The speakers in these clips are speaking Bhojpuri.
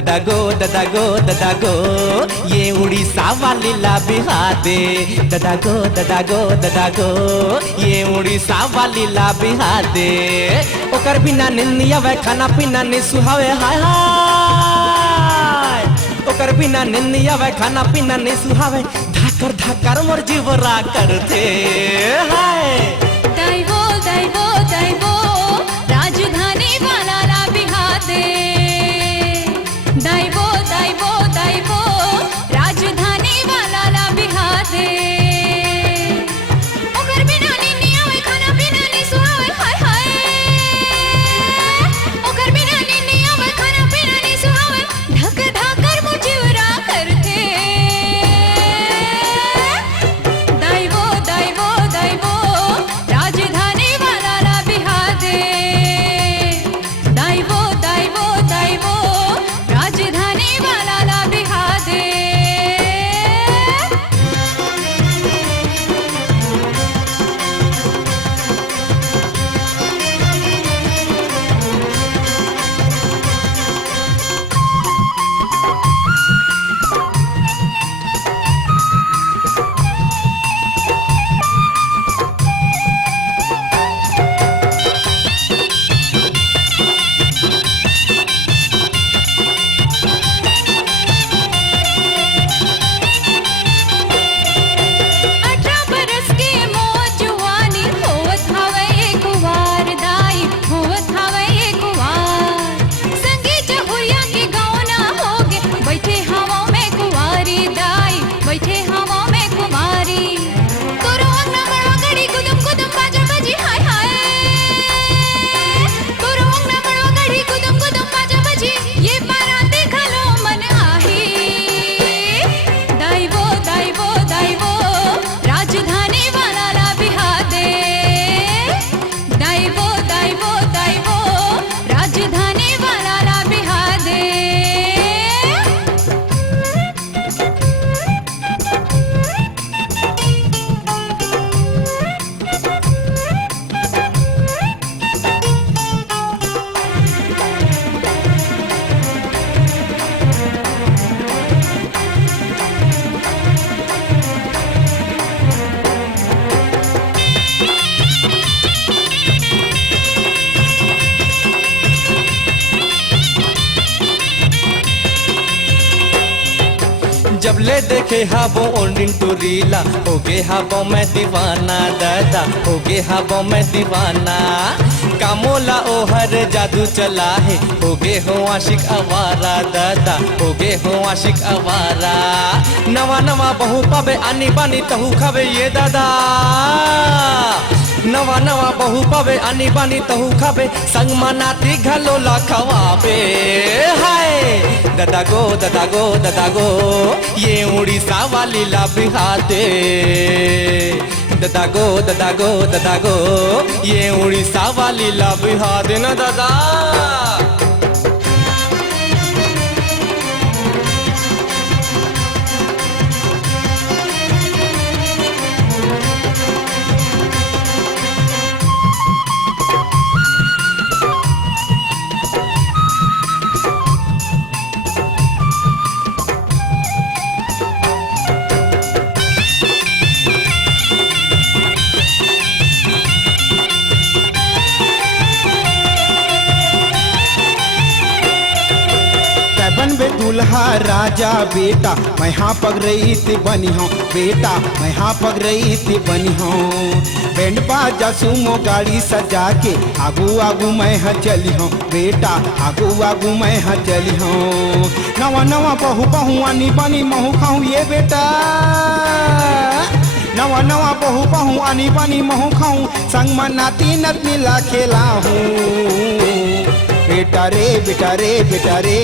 ददा गो ये उड़ीसा वाली ला बिहा दे। ददा गो ये उड़ीसा वाली ला बिहा दे। ओकर बिना निंदिया वे खाना पीना नहीं सुहावे हाय हाय। ओकर बिना निंदिया वे खाना पीना नहीं सुहावे। धाकर धाकर मोर जीवरा करते हाय। दैवो दैवो दैवो राजधानी वाला ला बिहा दे। दैवो दैवो दैवो राजधानी वाला ला बिहा दे। ओकर बिना निंदिया वे खाना पीना नहीं सुहावे हाय हाय। ओकर बिना निंदिया वे खाना पीना नहीं सुहावे। ढक ढाकर मुझीवरा करते। दैवो दैवो दैवो राजधानी वाला ला बिहा दे। दैवो दैवो दैवो राजधानी वाला ला बिहा दे। जब ले देखे हाबो ओल्डिंग टू रीला हो गे हाबो मैं दीवाना। दादा हो गे हाबो मैं दीवाना। कामोला ओ हर जादू चला है हो गे हो आशिक आवारा। दादा हो गे हो आशिक आवारा। नवा नवा बहु पावे आनी बानी तहु खावे ये दादा। नवा नवा बहु पावे आनी बानी तहु खावे। संग मनाती घलोला खवावे हाय। ददा गो ये उड़ीसा वाली ला बिहा दे। ददा गो ये उड़ीसा वाली ला बिहा दे ना दादा। बनबे दुल्हा राजा बेटा मैं हाँ पग रही थी बनी हूँ। बेटा मैं हाँ पग रही थी बनी हूँ। बैंड बाजा सुमो गाड़ी सजा के आगू आगू मैं हाँ चली हूँ। बेटा आगू आगू मैं हाँ चली हूँ। नवा नवा बहु बहु आनी बनी महू खाऊं ये बेटा। नवा नवा बहु बहु आनी बनी महू खाऊं। संग मनाती नतनी ला खेला हूँ। बेटा रे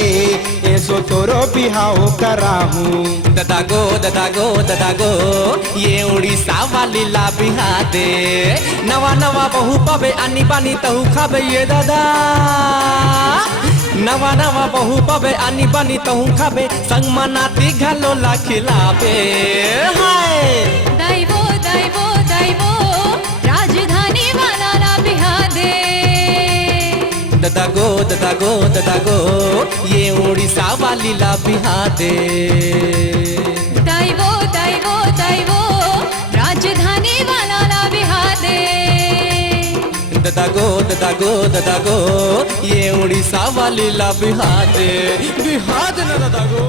ऐसो तोरो बिहाव करा हूँ। ददा गो ये उड़ीसा वाली ला बिहा दे। नवा नवा बहु पावे आनी बानी तहु खावे ये दादा। नवा नवा बहु पावे आनी बानी तहु खावे। संग मनाती घलोला खिलावे हाय। दैवो दैवो दैवो राजधानी वाला ला बिहा दे। ददा गो ये उड़ीसा वाली ला बिहा दे। दैवो दैवो दैवो राजधानी वाला ला बिहा दे। दादा गो दादा गो दादा गो ये उड़ीसा वाली ला बिहा दे ना दादा गो।